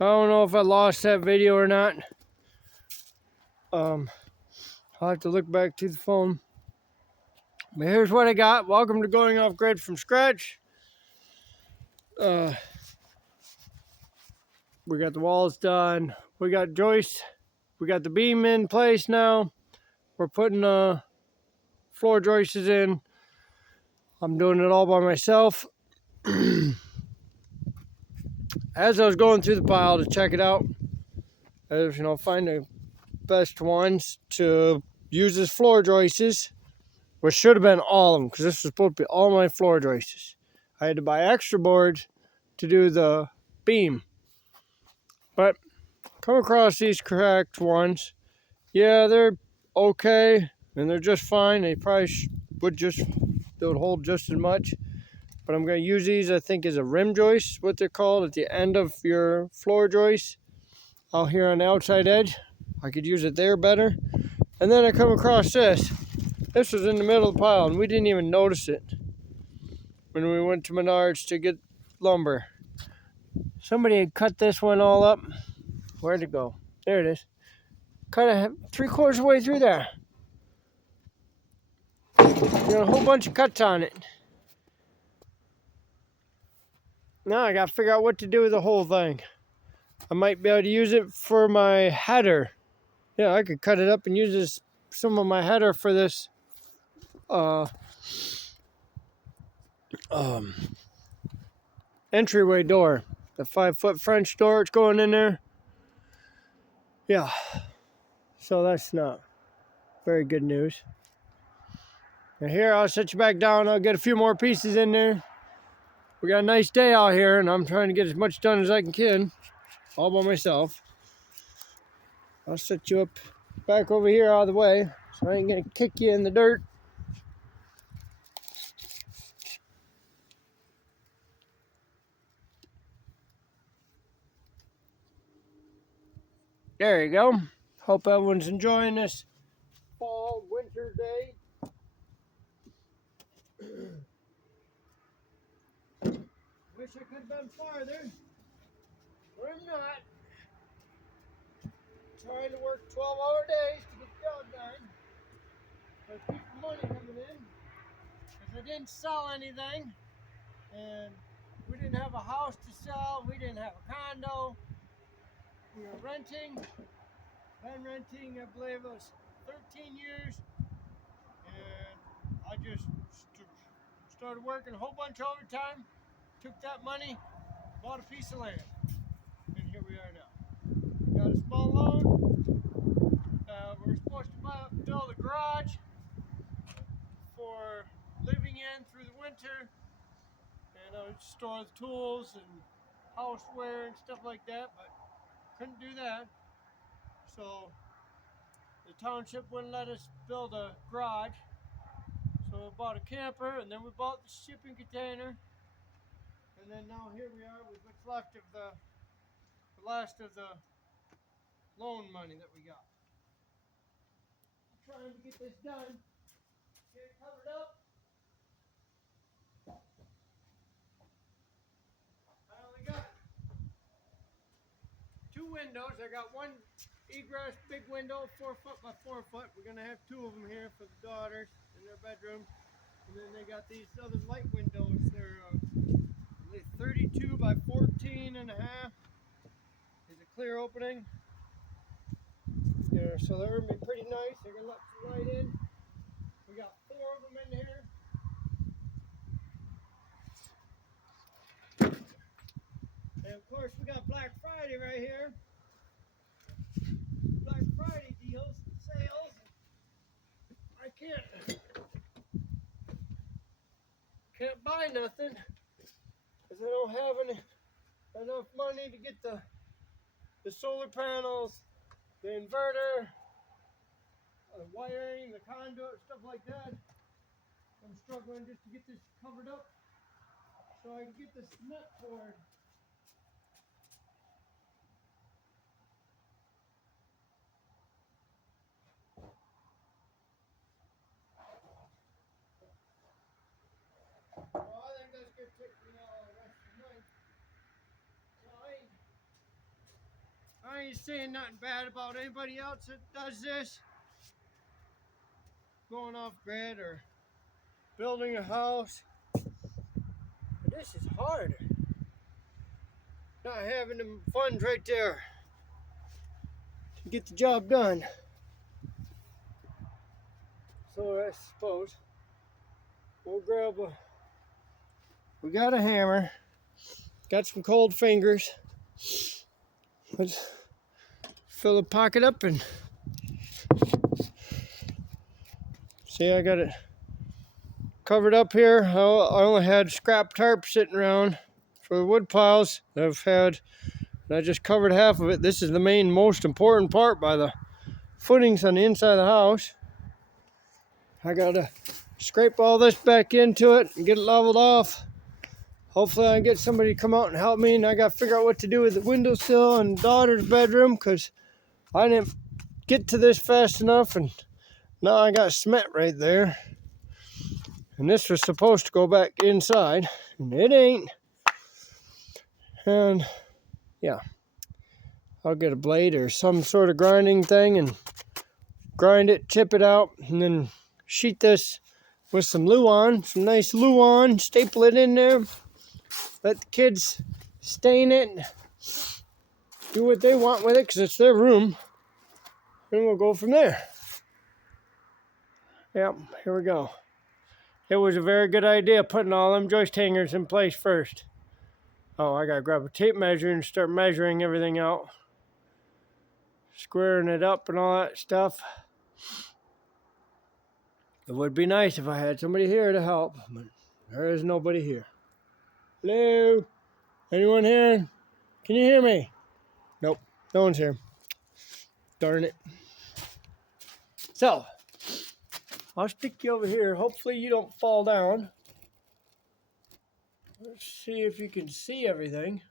I don't know if I lost that video or not. I'll have to look back to the phone. But here's what I got. Welcome to Going Off Grid from Scratch. We got the walls done. We got joists. We got the beam in place now. We're putting floor joists in. I'm doing it all by myself. As I was going through the pile to check it out, as find the best ones to use as floor joists, which should have been all of them, because this was supposed to be all my floor joists. I had to buy extra boards to do the beam, but come across these correct ones. Yeah, they're okay, and they're just fine. They probably they would hold just as much. But I'm going to use these, I think, as a rim joist, what they're called, at the end of your floor joist. Out here on the outside edge, I could use it there better. And then I come across this. This was in the middle of the pile, and we didn't even notice it when we went to Menards to get lumber. Somebody had cut this one all up. Where'd it go? There it is. Cut it 3/4 of the way through there. Got a whole bunch of cuts on it. Now I gotta figure out what to do with the whole thing. I might be able to use it for my header. Yeah, I could cut it up and use some of my header for this entryway door. The 5-foot French door, it's going in there. Yeah, so that's not very good news. And here, I'll set you back down. I'll get a few more pieces in there. We got a nice day out here, and I'm trying to get as much done as I can, all by myself. I'll set you up back over here out of the way, so I ain't gonna kick you in the dirt. There you go. Hope everyone's enjoying this fall, winter day. Wish I could have been farther, but I'm not. Trying to work 12-hour days to get the job done. But keep the money coming in. Because I didn't sell anything. And we didn't have a house to sell. We didn't have a condo. We were renting. Been renting, I believe it was 13 years. And I just started working a whole bunch of overtime. Took that money, bought a piece of land. And here we are now. Got a small loan. We're supposed to build a garage for living in through the winter, and I would store the tools and houseware and stuff like that, but couldn't do that. So the township wouldn't let us build a garage, so we bought a camper, and then we bought the shipping container, and then now here we are with what's left of the last of the loan money that we got. Trying to get this done, get it covered up. I only got 2 windows. I got one egress big window, 4 foot by 4 foot. We're gonna have 2 of them here for the daughters in their bedroom, and then they got these other light windows. They're 32 by 14 and a half. There's a clear opening. Yeah, so they're gonna be pretty nice. They're gonna let some light in. We got 4 of them in here. And of course we got Black Friday right here. Black Friday deals, sales. I can't buy nothing because I don't have enough money to get the solar panels, the inverter, the wiring, the conduit, stuff like that. I'm struggling just to get this covered up so I can get the cement poured. Well, I think that's going to take me all the rest of the night. So Nobody's saying nothing bad about anybody else that does this. Going off grid or building a house. But this is hard. Not having the funds right there to get the job done. So I suppose we'll grab a, we got a hammer, got some cold fingers. Let's fill the pocket up and see, I got it covered up here. I only had scrap tarp sitting around for the wood piles that I've had, and I just covered half of it. This is the main, most important part by the footings on the inside of the house. I gotta scrape all this back into it and get it leveled off. Hopefully I can get somebody to come out and help me, and I gotta figure out what to do with the windowsill and daughter's bedroom, because I didn't get to this fast enough, and now I got cement right there. And this was supposed to go back inside, and it ain't. And yeah, I'll get a blade or some sort of grinding thing and grind it, chip it out, and then sheet this with some Luan, some nice Luan, staple it in there, let the kids stain it, do what they want with it because it's their room, and we'll go from there. Yep, here we go. It was a very good idea putting all them joist hangers in place first. Oh, I gotta grab a tape measure and start measuring everything out, squaring it up and all that stuff. It would be nice if I had somebody here to help, but there is nobody here. Hello? Anyone here? Can you hear me? Nope, no one's here. Darn it. So, I'll stick you over here. Hopefully you don't fall down. Let's see if you can see everything.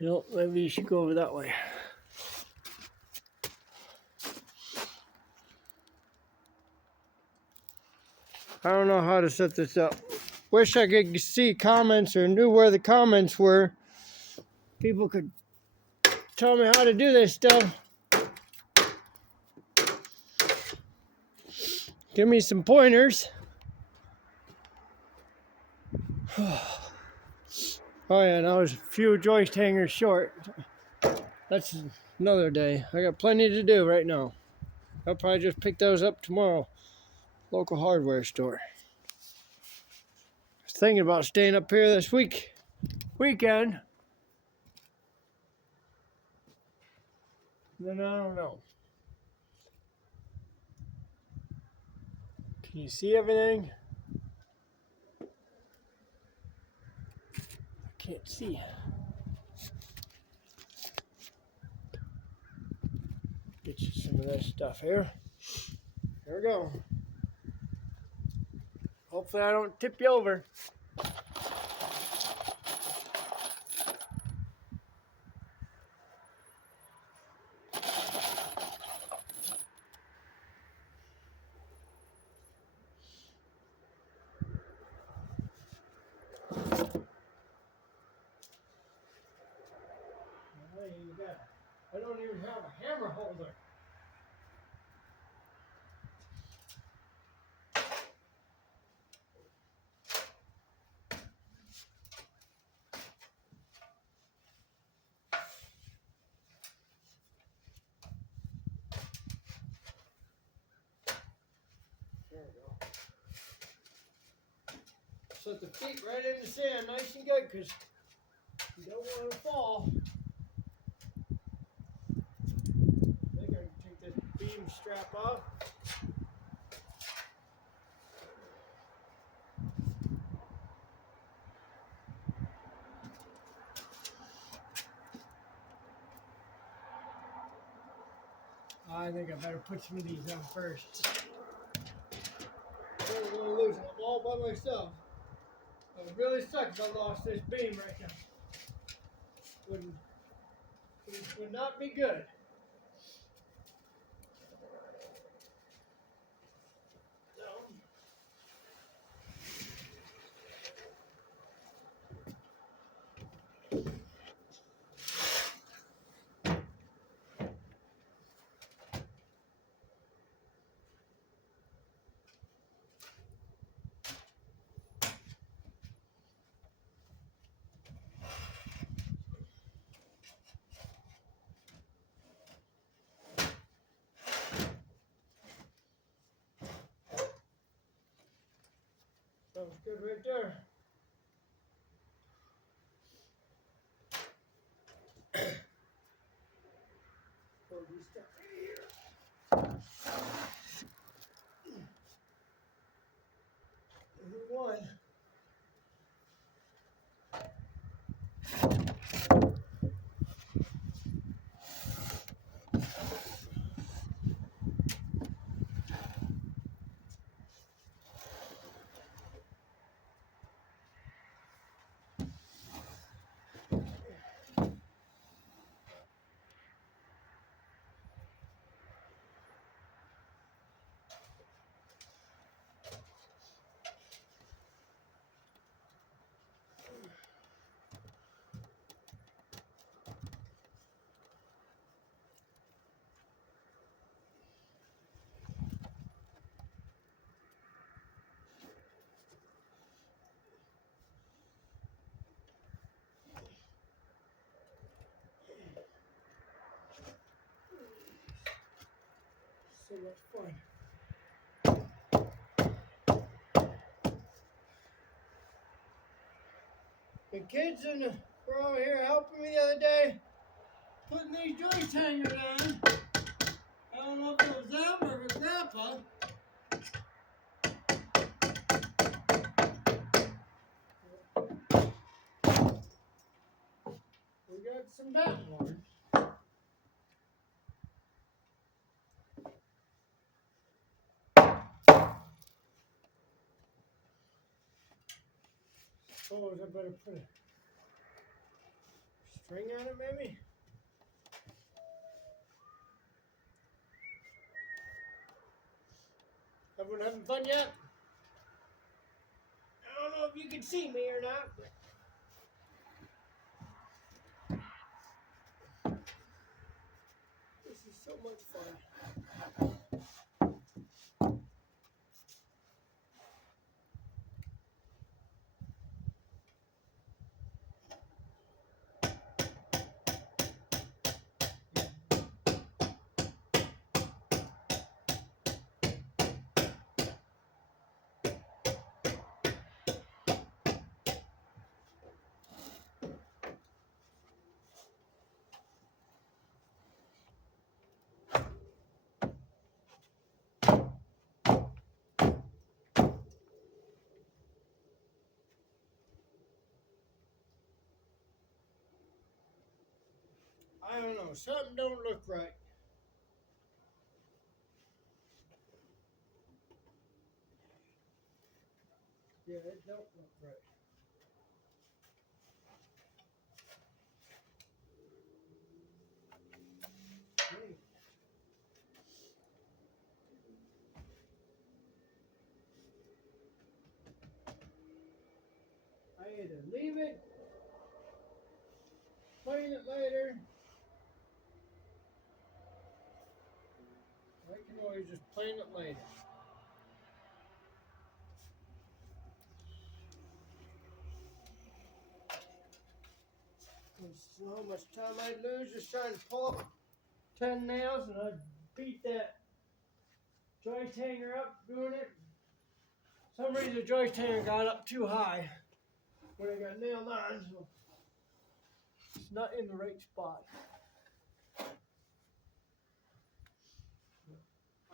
You know, maybe you should go over that way. I don't know how to set this up. Wish I could see comments or knew where the comments were. People could tell me how to do this stuff. Give me some pointers. Oh yeah, and I was a few joist hangers short. That's another day. I got plenty to do right now. I'll probably just pick those up tomorrow. Local hardware store. I was thinking about staying up here this weekend. Then I don't know. Can you see everything? I can't see. Get you some of this stuff here. There we go. Hopefully I don't tip you over. I don't even have a hammer holder. There we go. Set the feet right in the sand, nice and good, because you don't want to fall. I think I can take this beam strap off. I think I better put some of these on first. I don't want to lose them all by myself. I would really suck if I lost this beam right now. would not be good. Sounds good right there. Put these down right here. One. So much fun. The kids were over here helping me the other day, putting these joist hangers on. I don't know if it was them or if it was Grandpa. We got some batten boards. Suppose I better put a string on it, maybe? Everyone having fun yet? I don't know if you can see me or not, but this is so much fun. I don't know, something don't look right. Yeah, it don't look right. Hey. I either leave it, clean it later. I can always just plane it later. So how much time I'd lose just trying to pull up 10 nails, and I'd beat that joist hanger up doing it. For some reason the joist hanger got up too high when I got nailed on, so it's not in the right spot.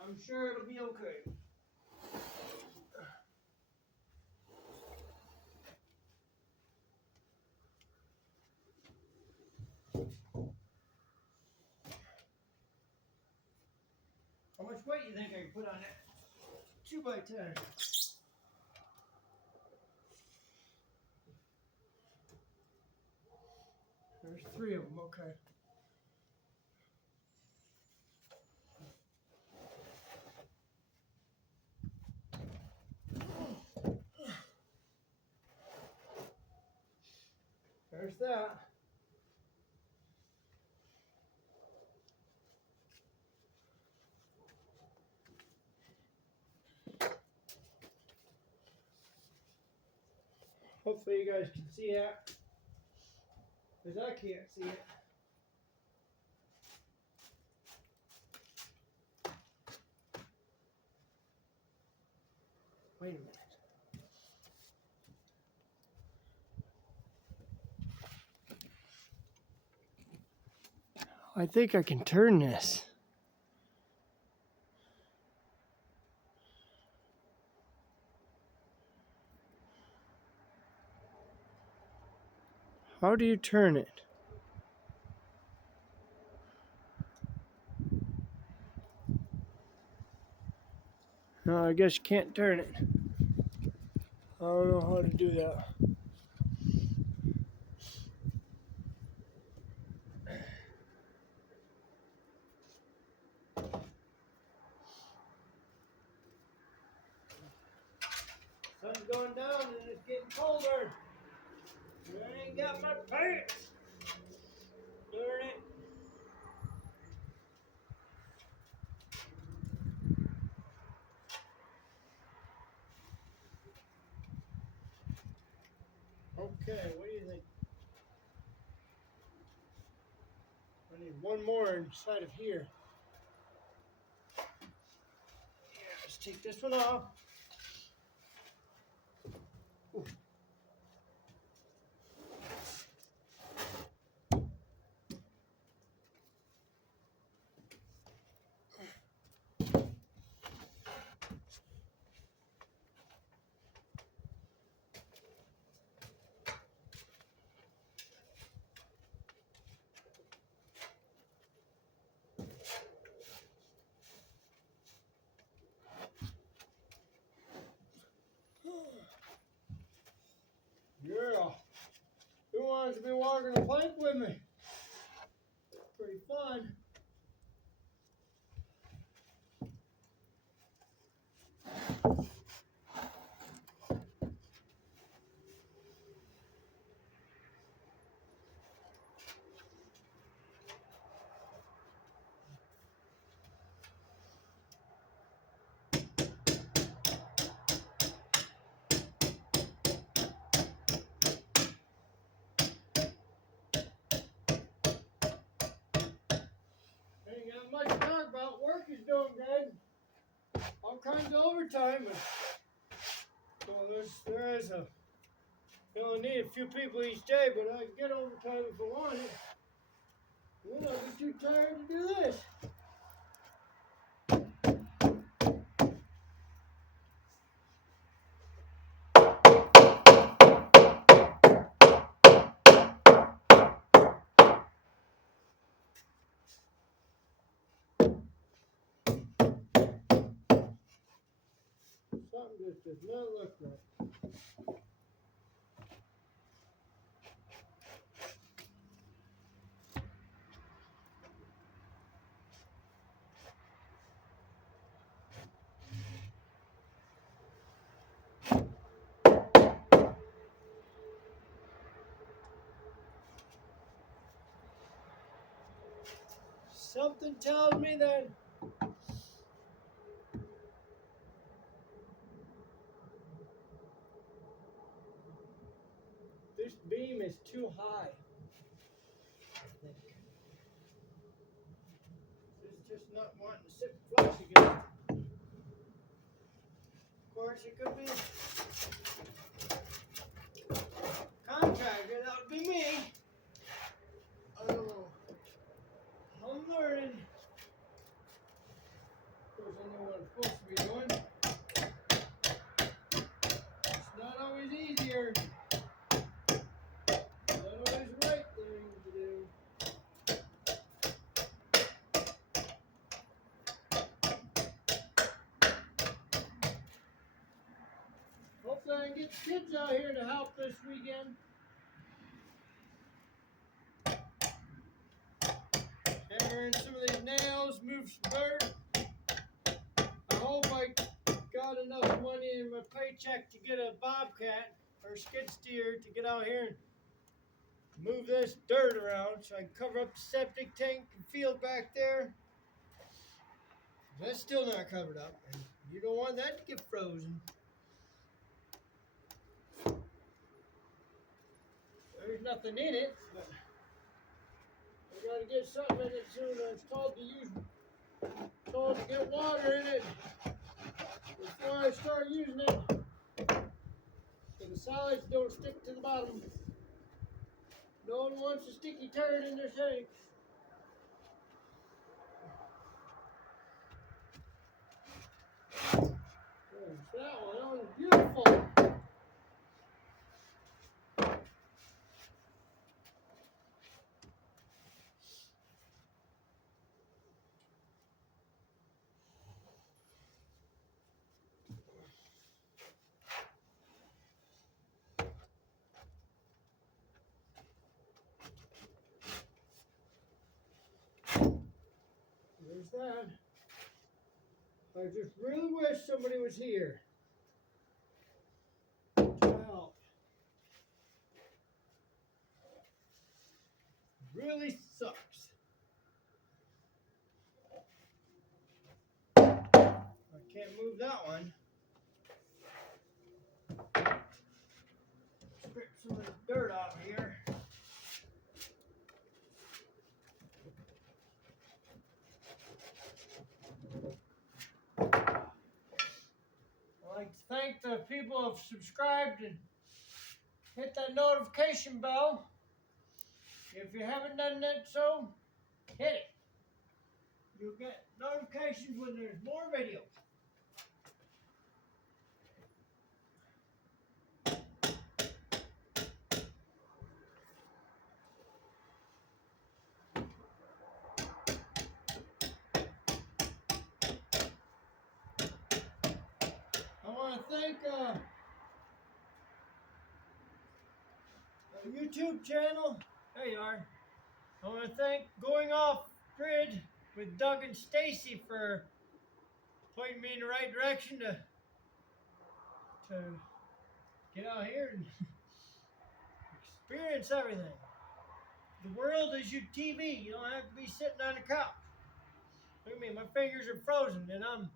I'm sure it'll be okay. How much weight you think I can put on that 2x10? There's 3 of them, okay. There's that. Hopefully you guys can see that, because I can't see it. Wait a minute. I think I can turn this. How do you turn it? No, I guess you can't turn it. I don't know how to do that. Sun's going down and it's getting colder. I ain't got my pants. Darn it. Okay, what do you think? I need one more inside of here. Yeah, let's take this one off. Ooh. Yeah. Who wants to be walking the plank with me? Pretty fun. Ain't got much to talk about. Work is doing good. All kinds of overtime. So there is a, you only need a few people each day, but I can get overtime if I want it. Then I'll be too tired to do this. Something just does not look right. Something tells me that this beam is too high. I think. It's just not wanting to sit flush again. Of course, it could be contractor. That would be me. I don't know. I'm learning. Of course, I know what I'm supposed to be doing. It's not always easier. Not always the right thing to do. Hopefully, I can get the kids out here to help this weekend. some dirt. I hope I got enough money in my paycheck to get a bobcat or skid steer to get out here and move this dirt around so I can cover up the septic tank and field back there. That's still not covered up, and you don't want that to get frozen. There's nothing in it, but I gotta get something in it soon. I was told to get water in it before I start using it, so the solids don't stick to the bottom. No one wants a sticky turd in their tank. There's that one. That one's beautiful. There's that. I just really wish somebody was here to help. Really sucks. I can't move that one. Scrape some of the dirt out here. I'd like to thank the people who have subscribed and hit that notification bell. If you haven't done that, so hit it. You'll get notifications when there's more videos. I want to thank a YouTube channel. There you are. I want to thank Going Off Grid with Doug and Stacy for pointing me in the right direction to get out here and experience everything. The world is your TV. You don't have to be sitting on the couch. Look at me, my fingers are frozen and I'm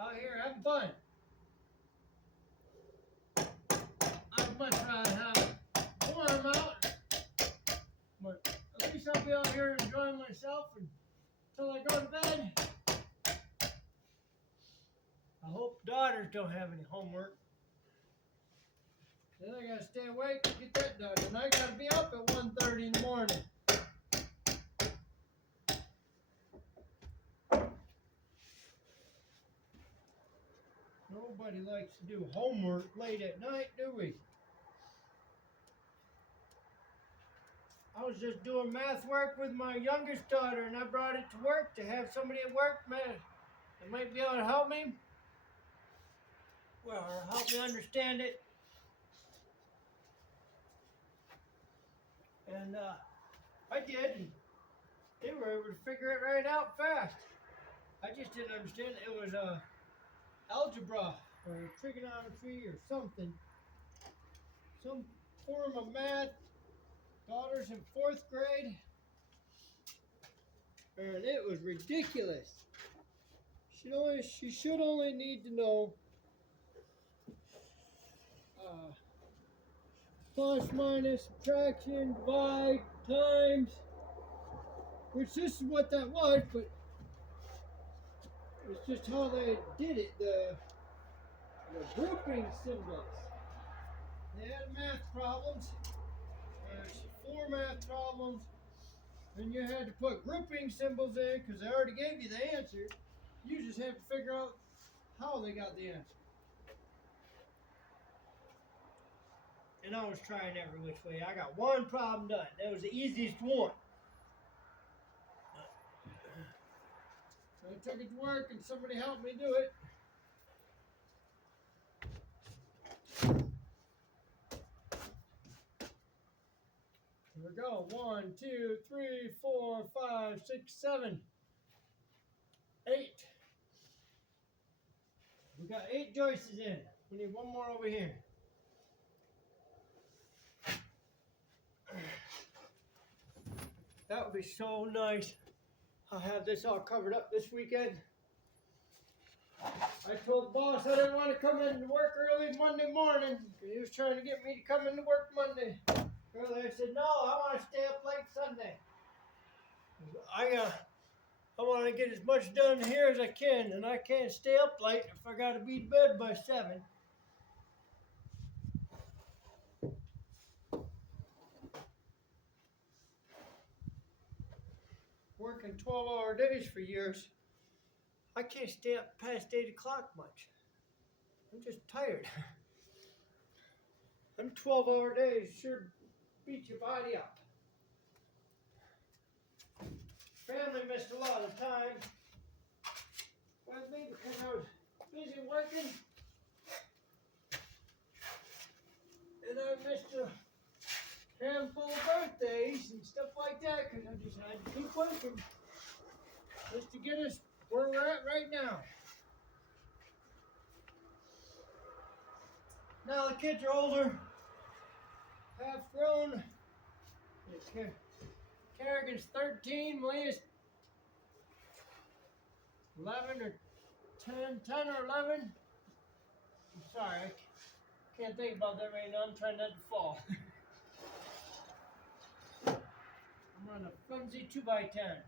out here having fun. I'd much rather have warm out, but at least I'll be out here enjoying myself until I go to bed. I hope daughters don't have any homework. Then I gotta stay awake to get that done, and I gotta be up at 1:30 in the morning. Nobody likes to do homework late at night, do we? I was just doing math work with my youngest daughter, and I brought it to work to have somebody at work, man, that might be able to help me. Well, or help me understand it. And I did, and they were able to figure it right out fast. I just didn't understand it. It was algebra or trigonometry or something. Some form of math. Daughter's in 4th grade. And it was ridiculous. She should only need to know plus, minus, subtraction, divide, times, which this is what that was, but it's just how they did it, the grouping symbols. They had math problems, there's 4 math problems, and you had to put grouping symbols in because they already gave you the answer. You just have to figure out how they got the answer. And I was trying every which way. I got one problem done. That was the easiest one. So I took it to work and somebody helped me do it. Here we go. 1, 2, 3, 4, 5, 6, 7. We got 8 joists in. We need one more over here. That would be so nice. I'll have this all covered up this weekend. I told the boss I didn't want to come into work early Monday morning because he was trying to get me to come into work Monday early. I said, no, I want to stay up late Sunday. I want to get as much done here as I can, and I can't stay up late if I got to be to bed by 7. Working 12-hour days for years, I can't stay up past 8 o'clock much. I'm just tired. Them 12-hour days sure beat your body up. Family missed a lot of time with me because I was busy working. And I missed a handful of birthdays and stuff like that because I just had to keep working just to get us where we're at right now. Now the kids are older, half grown. Kerrigan's 13, Malia's 11 or 10 or 11. I'm sorry, I can't think about that right now. I'm trying not to fall. I'm on a flimsy 2x10.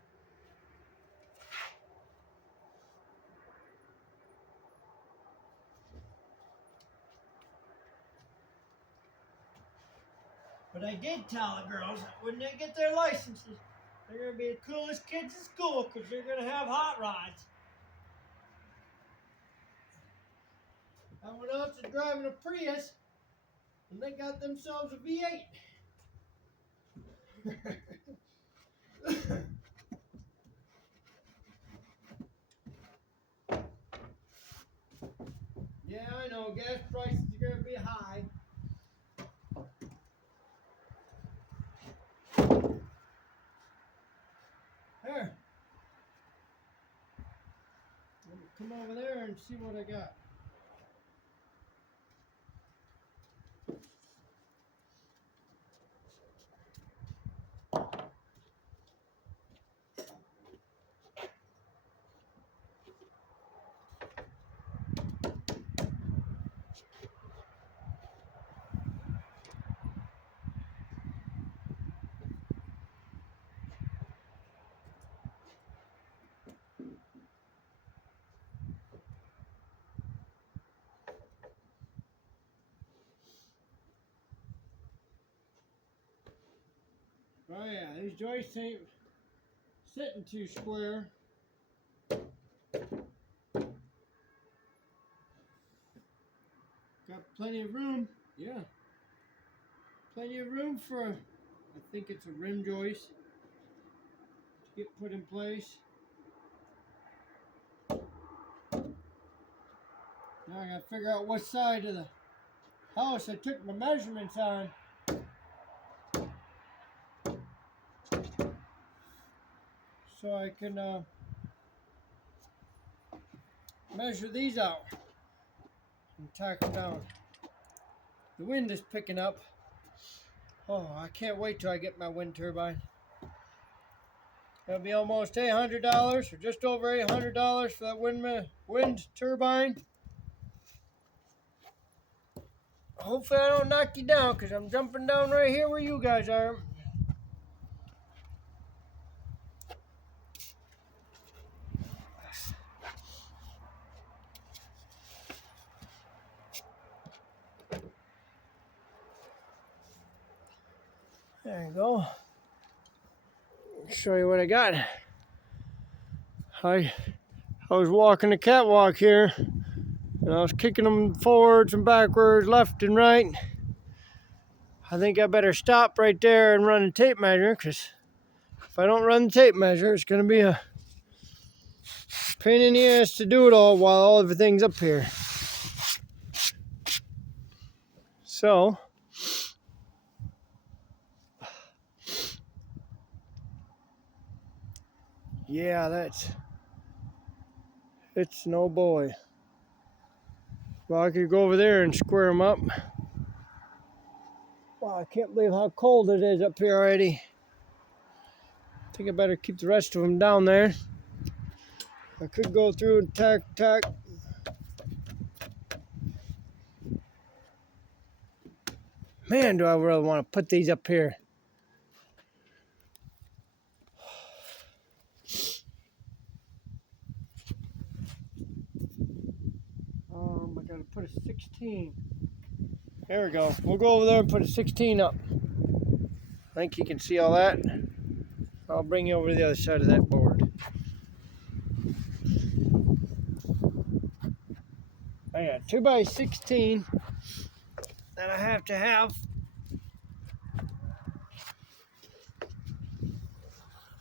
But I did tell the girls that when they get their licenses, they're going to be the coolest kids in school because they're going to have hot rods. I went out to driving a Prius, and they got themselves a V8. Yeah, I know, gas prices are going to be high. There. Let me come over there and see what I got. Oh yeah, these joists ain't sitting too square. Got plenty of room. Yeah. Plenty of room for, I think it's a rim joist to get put in place. Now I gotta figure out what side of the house I took my measurements on. So I can measure these out and tack them down. The wind is picking up. Oh, I can't wait till I get my wind turbine. It'll be almost $800 or just over $800 for that wind turbine. Hopefully I don't knock you down because I'm jumping down right here where you guys are. There you go. I'll show you what I got. I was walking the catwalk here, and I was kicking them forwards and backwards, left and right. I think I better stop right there and run a tape measure, because if I don't run the tape measure, it's going to be a pain in the ass to do it all while everything's up here. So, yeah, it's no boy. Well, I could go over there and square them up. Wow, I can't believe how cold it is up here already. I think I better keep the rest of them down there. I could go through and tack. Man, do I really want to put these up here. I gotta put a 16. There we go. We'll go over there and put a 16 up. I think you can see all that. I'll bring you over to the other side of that board. I got 2x16 that I have to have.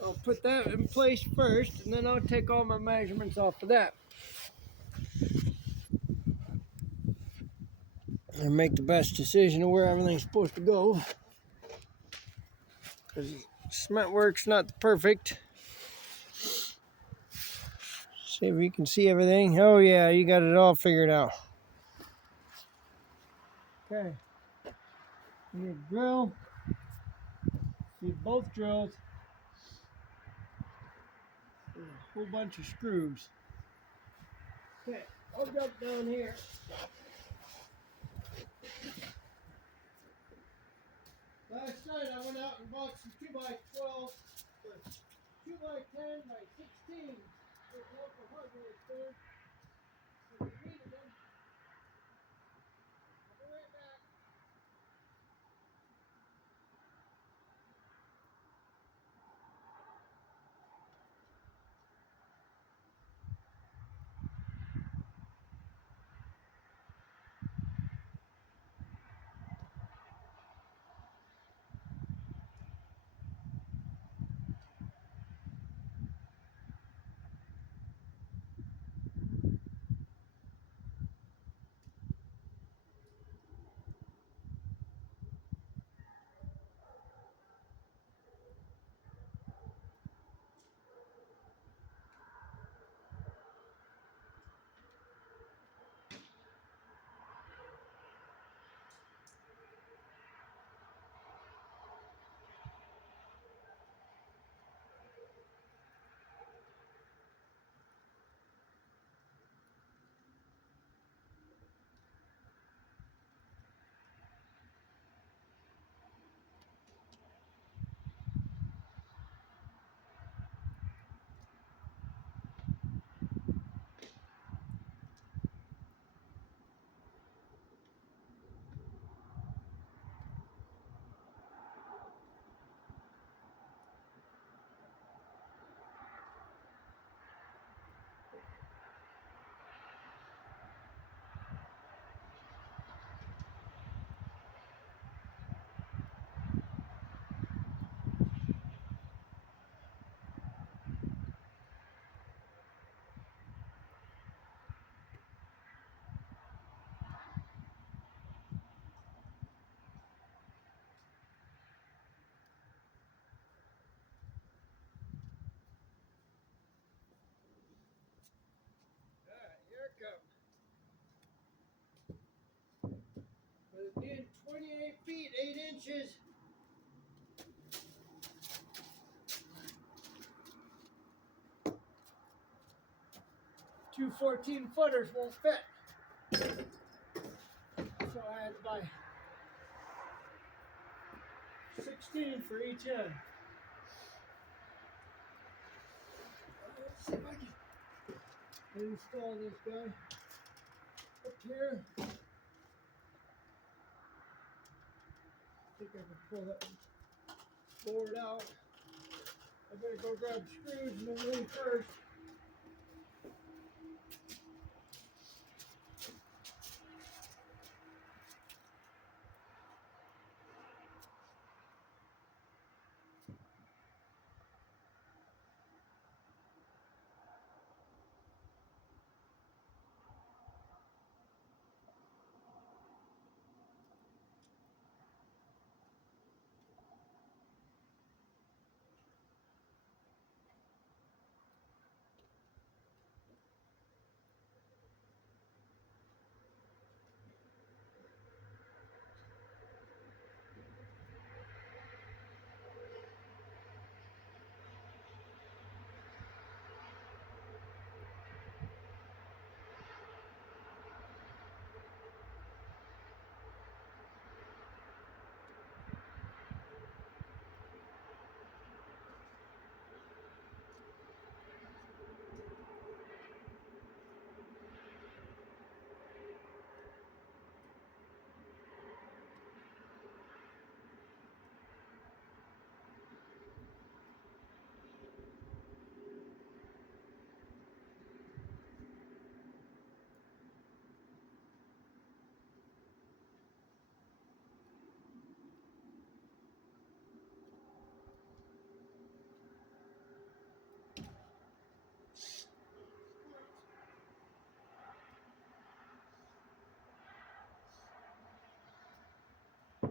I'll put that in place first, and then I'll take all my measurements off of that. And make the best decision of where everything's supposed to go. Because cement work's not perfect. See if you can see everything. Oh yeah, you got it all figured out. Okay. You need a drill. You need both drills. There's a whole bunch of screws. Okay, I'll jump down here. Last night I went out and bought some 2x12 for 2x10x16 at the local hardware store. So we needed them. I'll be right back. Alright, here it comes. With it being 28 feet, 8 inches. 2 14-footers won't fit. So I had to buy 16 for each end. Let's see if I can install this guy up here. I think I can pull that board out. I better go grab screws and everything first.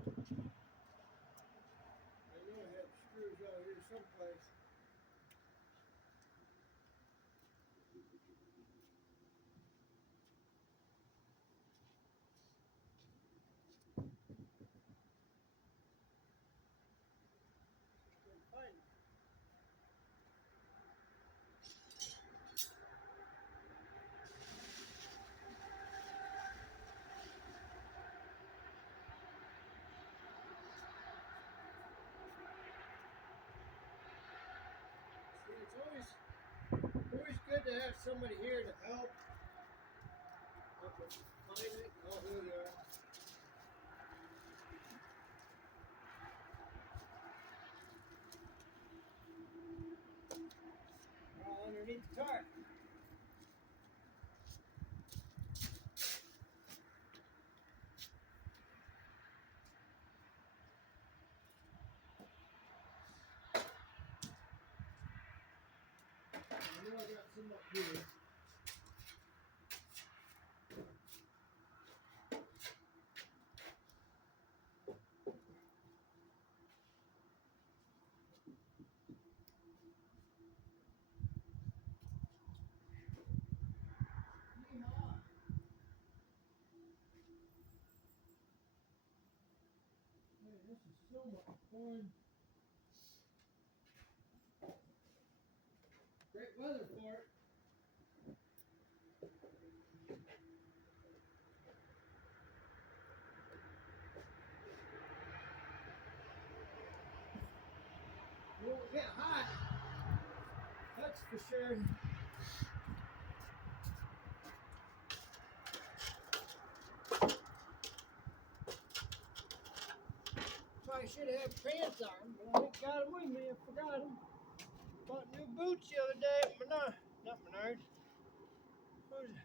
I know I have screws out here someplace. Couldn't find them. See, it's always good to have somebody here to help. Help us find it. Oh, here they are. They're all underneath the tarp. I know I got some up here. Yeehaw. Man, this is so much fun. Great weather for it. It won't get hot. That's for sure. Probably should have pants on, but I ain't got them with me. I forgot them. Bought new boots the other day at not Menards. What was it?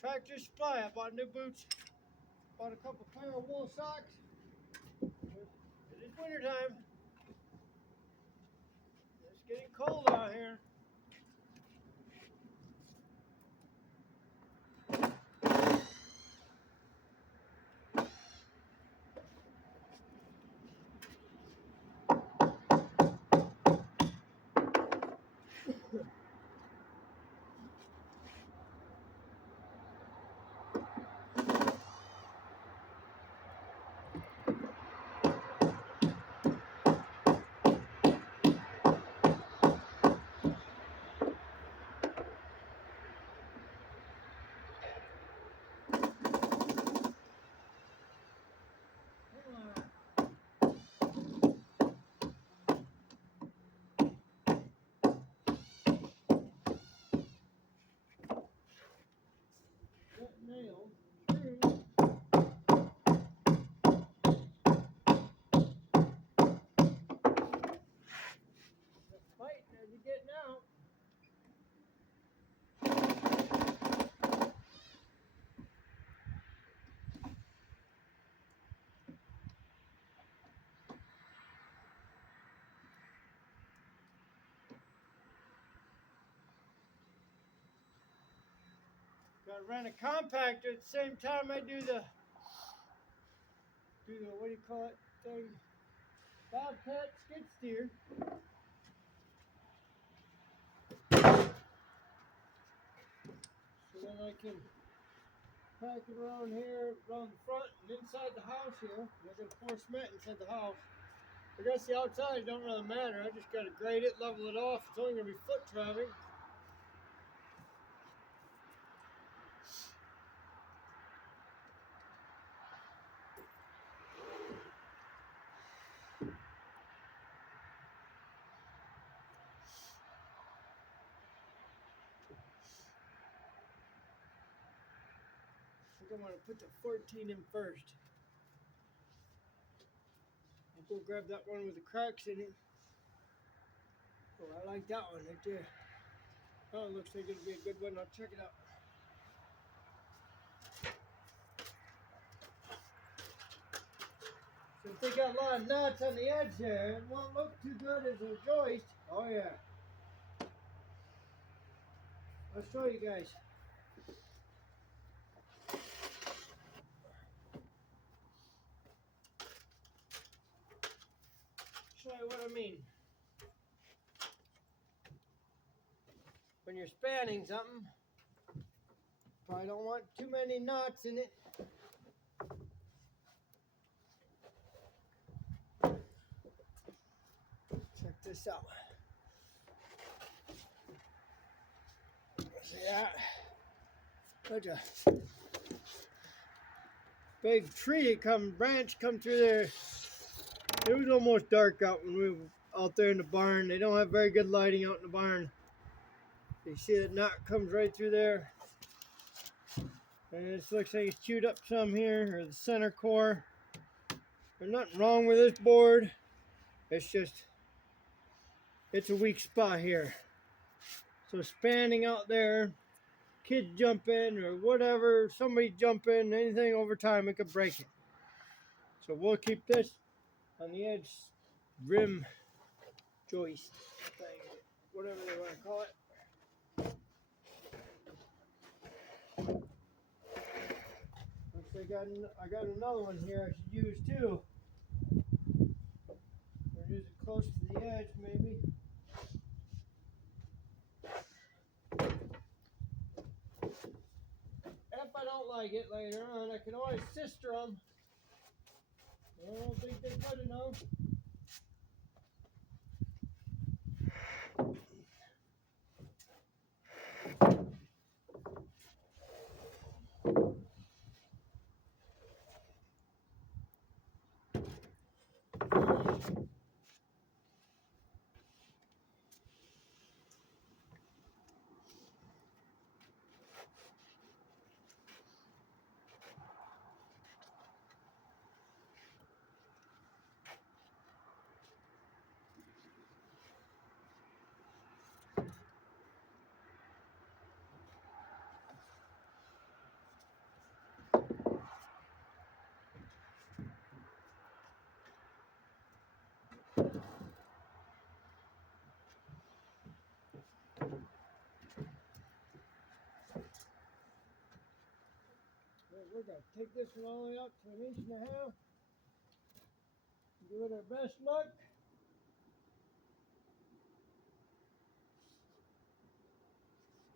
Tractor Supply. I bought new boots. Bought a couple pair of wool socks. It is winter time. It's getting cold out here. That nail through. Fighting as you're getting out. Gotta run a compactor at the same time I do the what do you call it thing? Bobcat skid steer. So then I can pack it around here, around the front and inside the house here. I'm gonna pour cement inside the house. I guess the outside don't really matter. I just gotta grade it, level it off. It's only gonna be foot traveling. I think I'm gonna put the 14 in first. I'll go grab that one with the cracks in it. Oh, I like that one right there. Oh, it looks like it'll be a good one. I'll check it out. Since they got a lot of nuts on the edge there, it won't look too good as a joist. Oh yeah. I'll show you guys. you what I mean. When you're spanning something, probably don't want too many knots in it. Check this out. See that? Such a big tree branch come through there. It was almost dark out when we were out there in the barn. They don't have very good lighting out in the barn. You see that knot comes right through there. And it looks like it's chewed up some here, or the center core. There's nothing wrong with this board. It's just, it's a weak spot here. So spanning out there, kids jump in or whatever, somebody jump in, anything over time, it could break it. So we'll keep this on the edge rim joist thing, whatever they want to call it. I got another one here I should use too. Or use it close to the edge maybe. If I don't like it later on, I can always sister them. I don't think they could have known. We're going to take this one all the way up to 1.5 inches. Give it our best luck.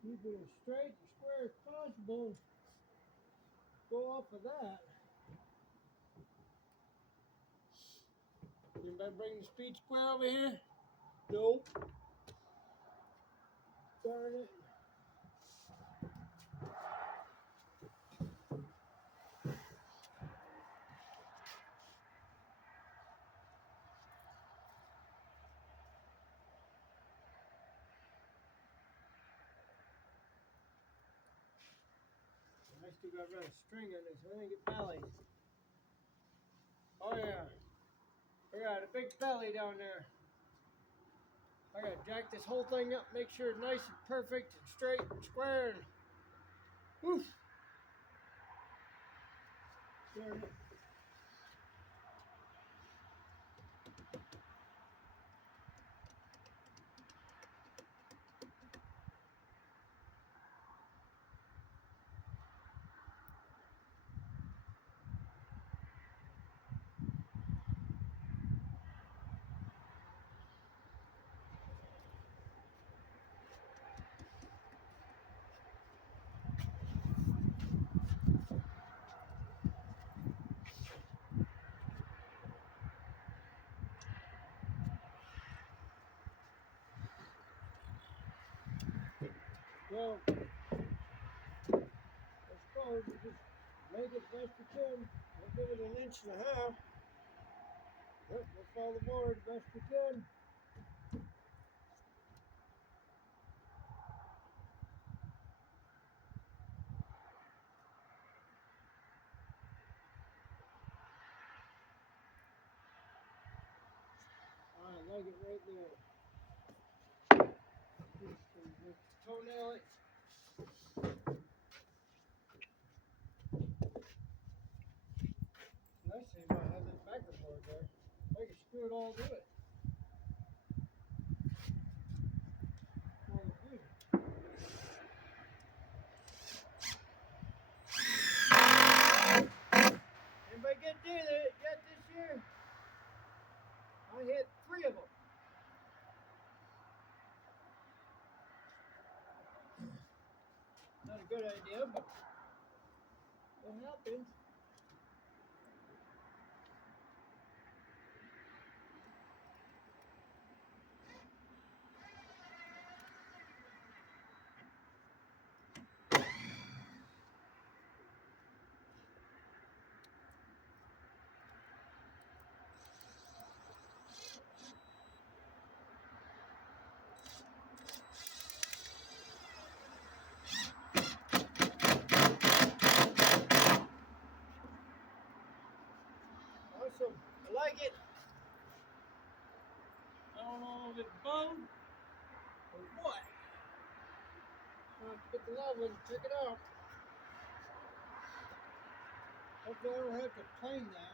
Keep it as straight and square as possible. Go off of that. Anybody bring the speed square over here? Nope. Darn it. I still got to run a string on this. I think it bellies. Oh yeah. I got a big belly down there. I got to jack this whole thing up, make sure it's nice and perfect and straight and square. And woof. Darn it. Well, I suppose you just make it best you can. We'll give it 1.5 inches. Yep, we'll follow the board best we can. I like it right there. Just toenail it. Nice thing about having that backer board there. I can screw it all to it. Anybody get deer yet this year? I hit 3 of them. good idea, but it happens. Awesome. I like it. I don't know if it's bone or what. I'll have to get the level and check it out. Hopefully I don't have to plane that.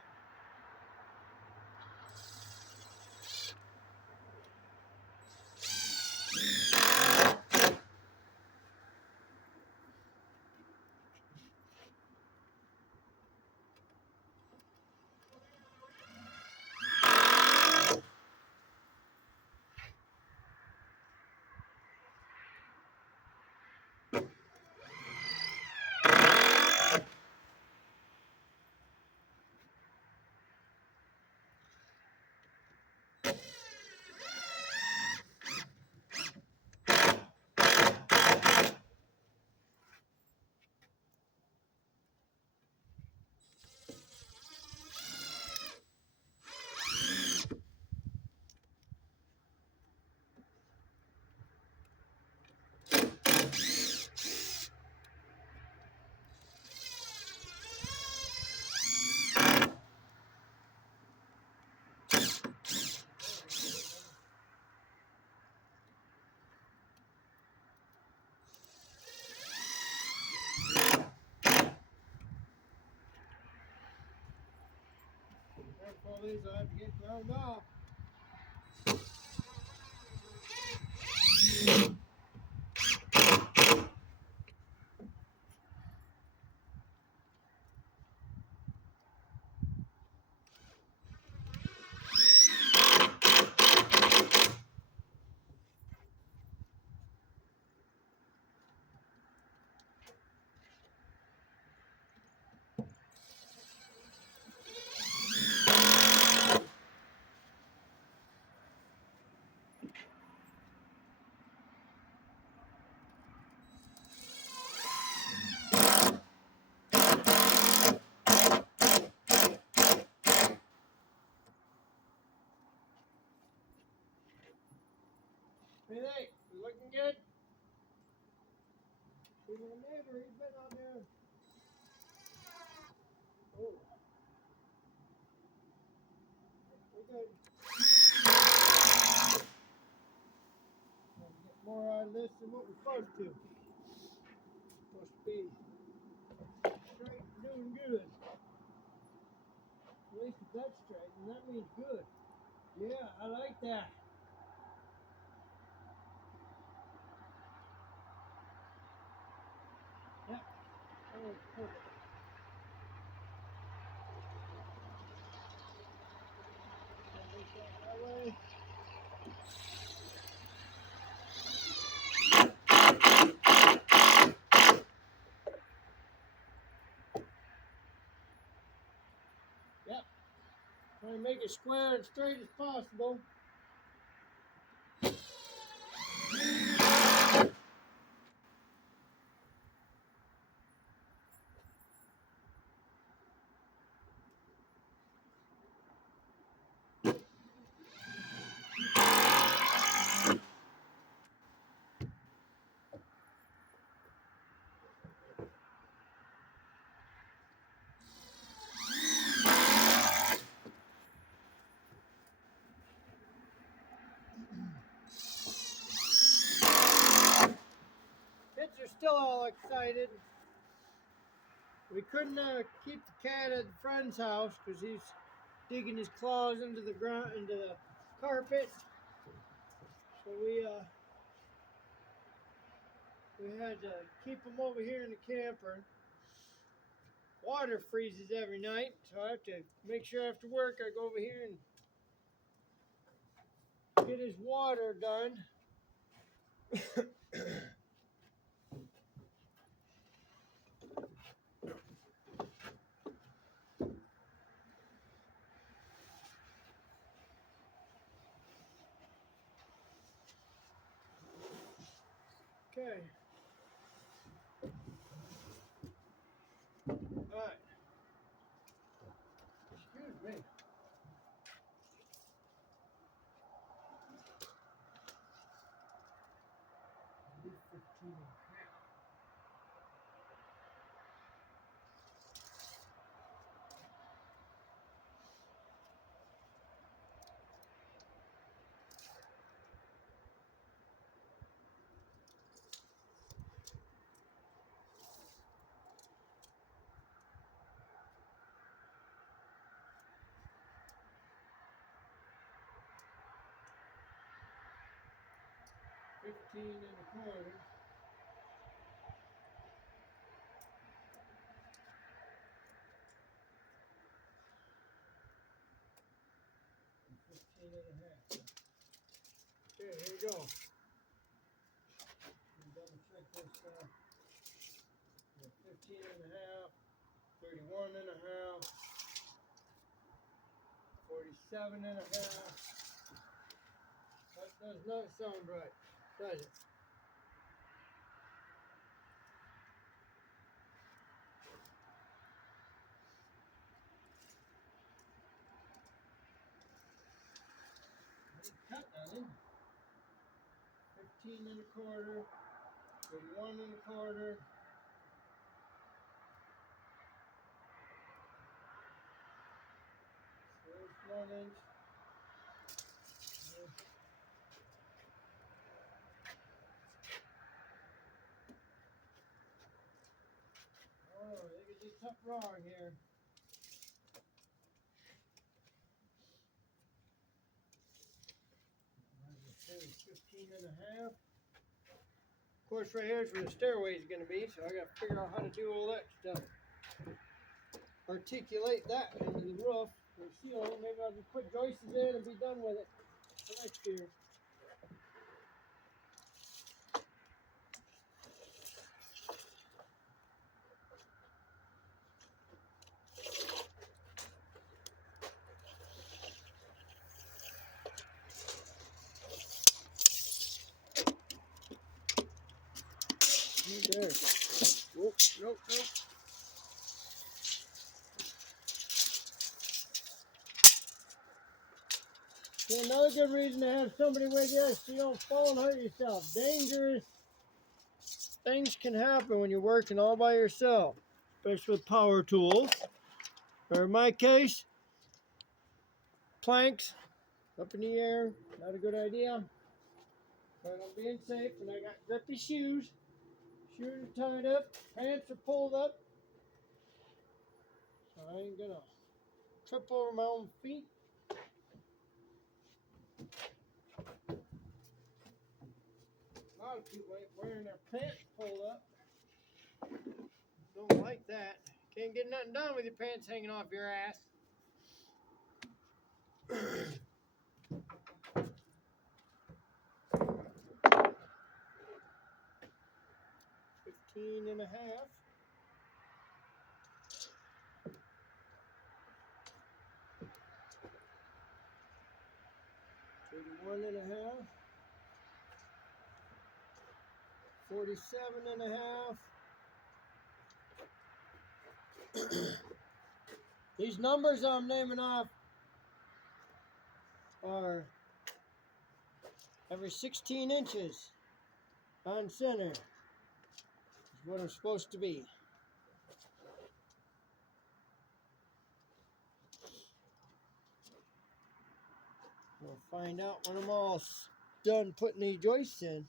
Careful, these I have to get ground off. Hey, you looking good? See my neighbor, he's been out there. Oh. We're good. We'll get more out of this than what we're supposed to. Supposed to be straight and doing good. At least if that's straight, and that means good. Yeah, I like that. Yeah. Oh, perfect. That way. Yep. Try to make it square and straight as possible. Kids are still all excited. We couldn't keep the cat at a friend's house because he's digging his claws into the ground, into the carpet. So we had to keep him over here in the camper. Water freezes every night, so I have to make sure after work I go over here and get his water done. Okay. Alright. Excuse me. 15 and a half. $15 and a quarter. $15 and a half. Okay, here we go. Double check this stuff. 15 and a half, 31 and a half, 47 and a half. That does not sound right, does it? Cut nothing. 15 and a quarter, 31 and a quarter. There's 1 inch. Oh, they get this tough wrong here. There's 15 and a half. Of course, right here is where the stairway is going to be, so I got to figure out how to do all that stuff. Articulate that into the roof or ceiling. Maybe I'll just put joists in and be done with it for next year. There. Nope, nope, nope. So another good reason to have somebody with you is so you don't fall and hurt yourself. Dangerous things can happen when you're working all by yourself, especially with power tools. Or in my case, planks up in the air, not a good idea. But I'm being safe, and I got grippy shoes. Shoes are tied up, pants are pulled up. So I ain't gonna trip over my own feet. A lot of people ain't wearing their pants pulled up. Don't like that. Can't get nothing done with your pants hanging off your ass. 15 and a half. 31 and a half. 47 and a half. These numbers I'm naming off are every 16 inches on center is what I'm supposed to be. We'll find out when I'm all done putting these joists in.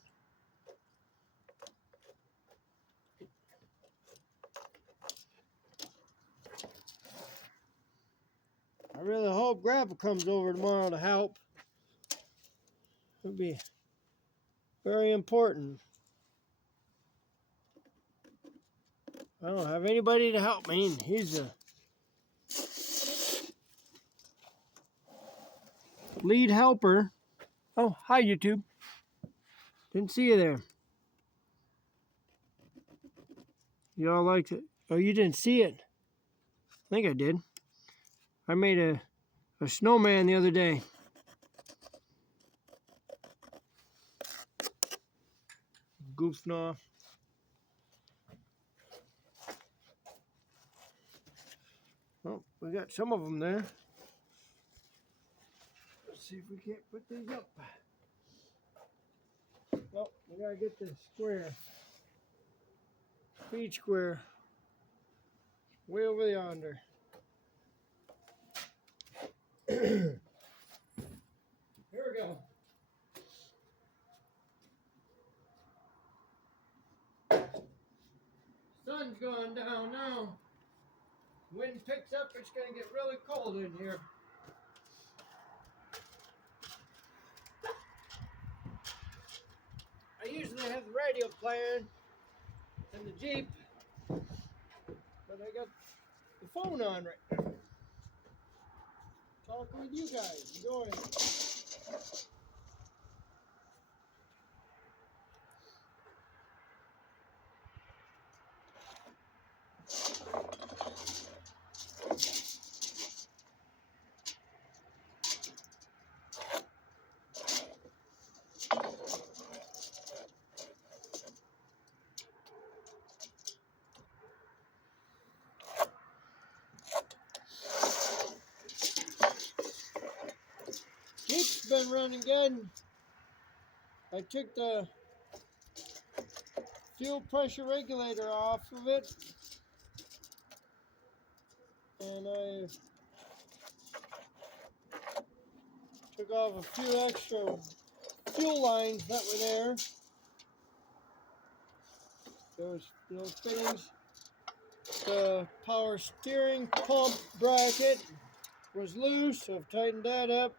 I really hope Grandpa comes over tomorrow to help. It would be very important. I don't have anybody to help me, and he's a lead helper. Oh, hi YouTube. Didn't see you there. Y'all liked it. Oh, you didn't see it? I think I did. I made a snowman the other day. goofing off. Oh, we got some of them there. Let's see if we can't put these up. Oh, we gotta get the square. Feed square. Way over yonder. Here we go. Sun's going down now. Wind picks up, it's gonna get really cold in here. I usually have the radio playing in the Jeep, but I got the phone on right now. Talking with you guys. Enjoy it. Jeep's been running good. I took the fuel pressure regulator off of it, and I took off a few extra fuel lines that were there. Those fittings. The power steering pump bracket was loose, so I've tightened that up.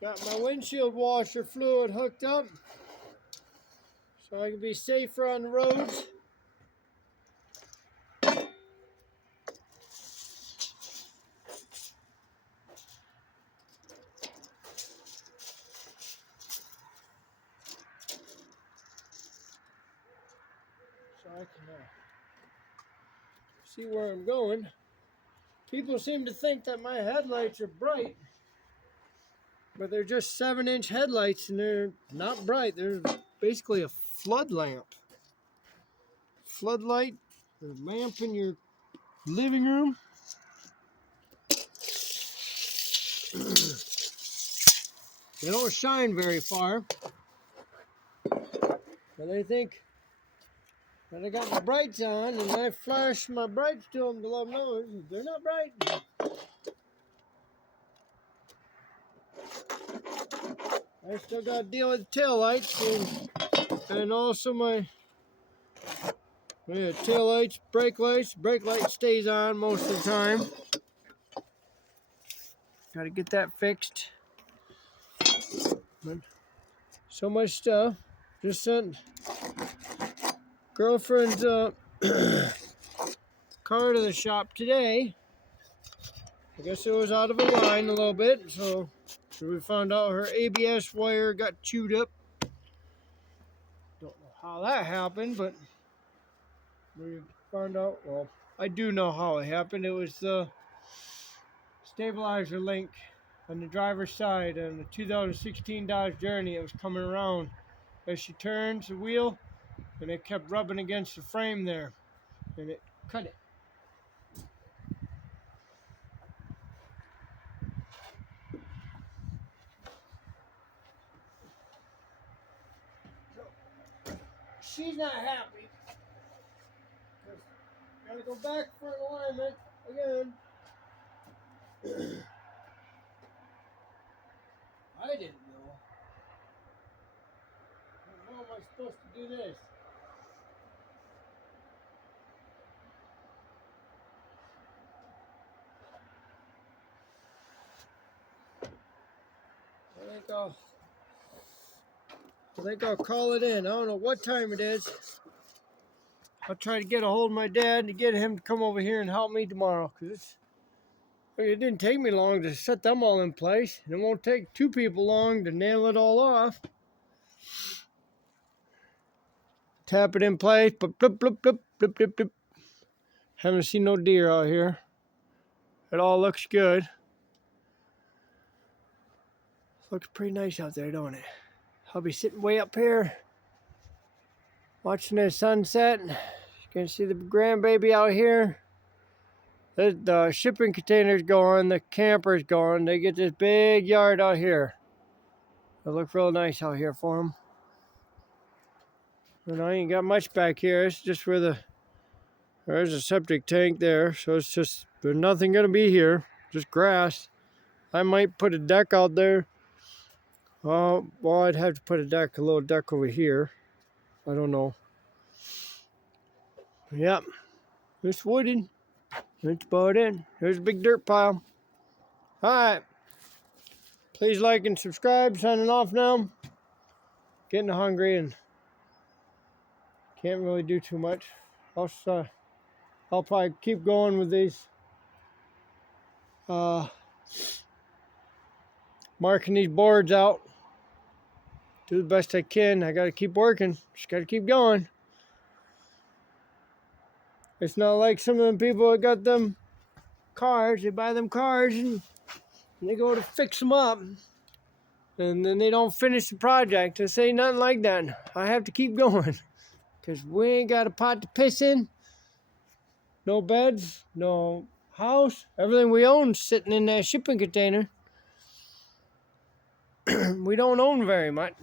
Got my windshield washer fluid hooked up so I can be safer on the roads. So I can see where I'm going. People seem to think that my headlights are bright, but they're just 7-inch headlights and they're not bright. They're basically a flood lamp. Floodlight, the lamp in your living room. They don't shine very far, but they think that I got my brights on and I flash my brights to them to let them know they're not bright. I still got to deal with tail lights and also my tail lights, brake lights. Brake light stays on most of the time. Got to get that fixed. But so much stuff. Just sent girlfriend's car to the shop today. I guess it was out of a line a little bit, so we found out her ABS wire got chewed up. Don't know how that happened, but we found out, well, I do know how it happened. It was the stabilizer link on the driver's side on the 2016 Dodge Journey. It was coming around as she turns the wheel, and it kept rubbing against the frame there, and it cut it. She's not happy. Gotta go back for an alignment again. I didn't know. How am I supposed to do this? I think I'll call it in. I don't know what time it is. I'll try to get a hold of my dad to get him to come over here and help me tomorrow, because it didn't take me long to set them all in place. And it won't take two people long to nail it all off. Tap it in place. Blip, blip, blip, blip, blip, blip, blip. Haven't seen no deer out here. It all looks good. Looks pretty nice out there, don't it? I'll be sitting way up here watching the sunset. You can see the grandbaby out here. The shipping container's going, the camper's going. They get this big yard out here. It'll look real nice out here for them. And I ain't got much back here. It's just where there's a septic tank there. So it's just, there's nothing gonna be here. Just grass. I might put a deck out there. Well, I'd have to put a little deck over here. I don't know. Yep, it's wooded. That's about it. There's a big dirt pile. All right. Please like and subscribe. Signing off now. Getting hungry and can't really do too much. I'll probably keep going with these. Marking these boards out. Do the best I can. I gotta keep working. Just gotta keep going. It's not like some of them people that got them cars. They buy them cars and they go to fix them up. And then they don't finish the project. This ain't nothing like that. I have to keep going. Because we ain't got a pot to piss in. No beds. No house. Everything we own sitting in that shipping container. We don't own very much.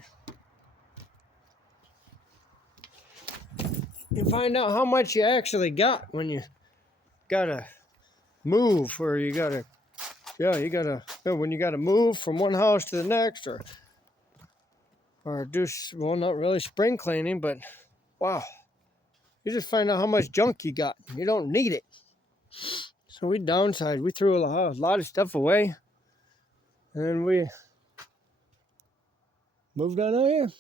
You find out how much you actually got when you gotta move, or you gotta, when you gotta move from one house to the next, or do, well, not really spring cleaning, but wow, you just find out how much junk you got. You don't need it. So we downsized. We threw a lot of stuff away, and we moved on out here.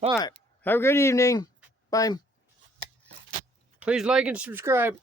All right. Have a good evening. Bye. Please like and subscribe.